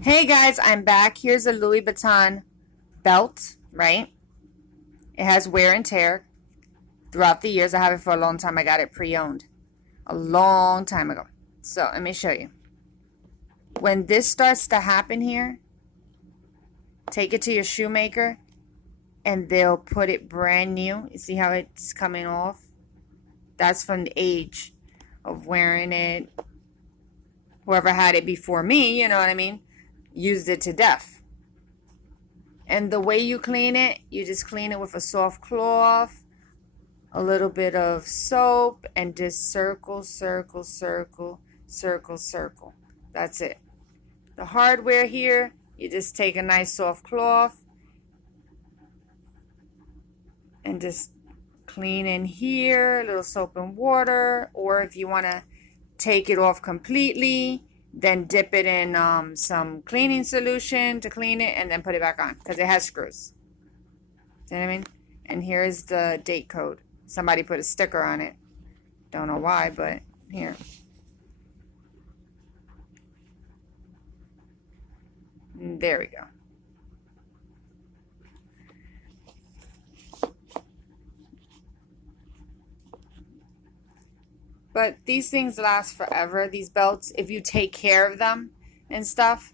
Hey guys, I'm back. Here's a Louis Vuitton belt, right? It has wear and tear throughout the years. I have it for a long time. I got it pre-owned a long time ago. So let me show you. When this starts to happen here, take it to your shoemaker and they'll put it brand new. You see how it's coming off? That's from the age of wearing it. Whoever had it before me, you know what I mean, used it to death. And the way you clean it, you just clean it with a soft cloth, a little bit of soap, and just circle, circle, circle, circle, circle. That's it. The hardware here, you just take a nice soft cloth and just clean in here, a little soap and water, or if you want to take it off completely, then dip it in some cleaning solution to clean it and then put it back on because it has screws. See what I mean? And here's the date code. Somebody put a sticker on it. Don't know why, but here. There we go. But these things last forever, these belts, if you take care of them and stuff.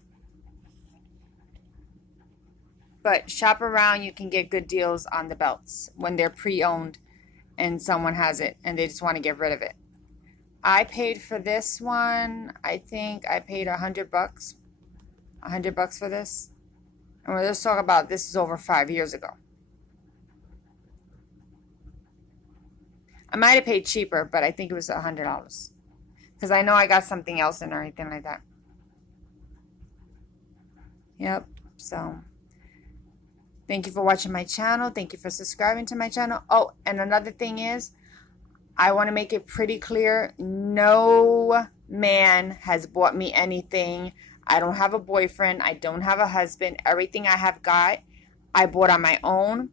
But shop around, you can get good deals on the belts when they're pre-owned and someone has it and they just want to get rid of it. I paid for this one, I think I paid $100. $100 for this. And we're just talking about this is over 5 years ago. I might have paid cheaper, but I think it was $100. Because I know I got something else in or anything like that. Yep, so thank you for watching my channel. Thank you for subscribing to my channel. Oh, and another thing is, I want to make it pretty clear, no man has bought me anything. I don't have a boyfriend. I don't have a husband. Everything I have got, I bought on my own.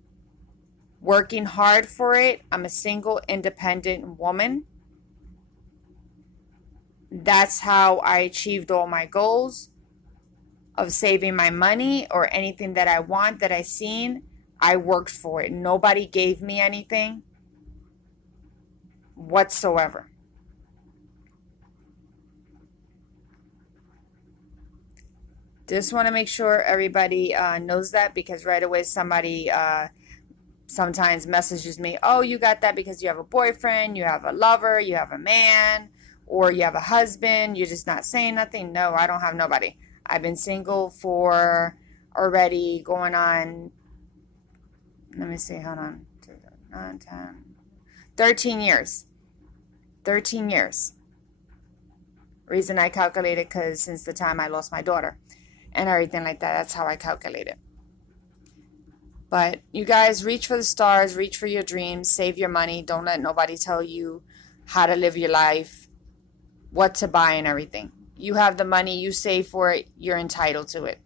Working hard for it. I'm a single, independent woman. That's how I achieved all my goals of saving my money or anything that I want that I seen. I worked for it. Nobody gave me anything whatsoever. Just want to make sure everybody knows that, because right away somebody sometimes messages me, oh, you got that because you have a boyfriend, you have a lover, you have a man, or you have a husband, you're just not saying nothing. No, I don't have nobody. I've been single for already going on, let me see, hold on, 9, 10, 13 years. 13 years. Reason I calculate it because since the time I lost my daughter and everything like that, that's how I calculate it. But you guys, reach for the stars, reach for your dreams, save your money. Don't let nobody tell you how to live your life, what to buy and everything. You have the money, you save for it, you're entitled to it.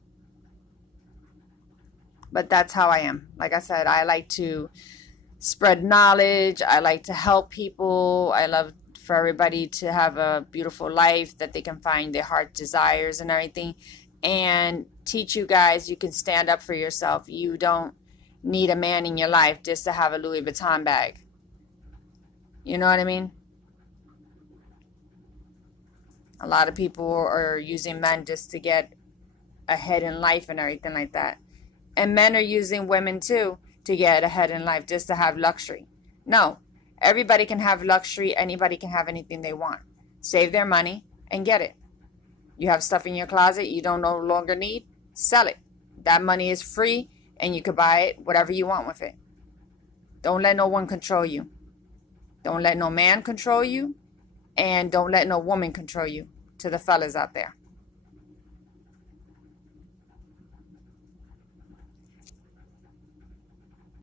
But that's how I am. Like I said, I like to spread knowledge. I like to help people. I love for everybody to have a beautiful life, that they can find their heart desires and everything. And teach you guys you can stand up for yourself. You don't need a man in your life just to have a Louis Vuitton bag. You know what I mean? A lot of people are using men just to get ahead in life and everything like that. And men are using women too to get ahead in life, just to have luxury. No, everybody can have luxury. Anybody can have anything they want. Save their money and get it. You have stuff in your closet you don't no longer need, sell it. That money is free and you could buy it whatever you want with it. Don't let no one control you. Don't let no man control you, and don't let no woman control you, to the fellas out there.